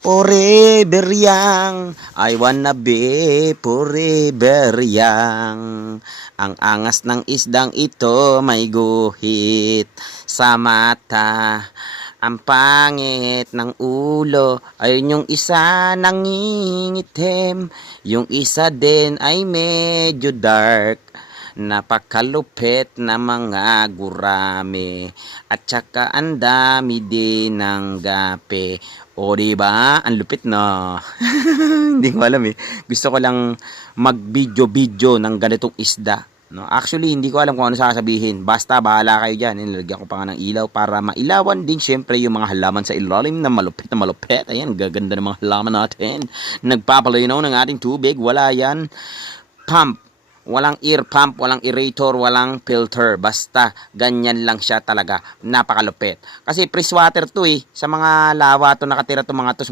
Forever young, I wanna be forever young. Ang angas ng isdang ito may guhit sa mata. Ang pangit ng ulo, ayun yung isa nangingitim. Yung isa din ay medyo dark. Napakalupit na mga gurame. At saka ang dami din ng gape. O diba? Ang lupit na. Hindi ko alam eh. Gusto ko lang mag-video-video ng ganitong isda. No? Actually, hindi ko alam kung ano sasabihin. Basta, bahala kayo dyan. Nilagyan ko pa nga ng ilaw para mailawan din syempre yung mga halaman sa ilalim na malupit na malupit. Ayan, gaganda ng mga halaman natin. Nagpapalinaw ng ating tubig. Wala yan. Pump. Walang ear pump, walang aerator, walang filter. Basta, ganyan lang siya talaga. Napakalupit. Kasi fresh water to eh. Sa mga lawa to nakatira to mga to.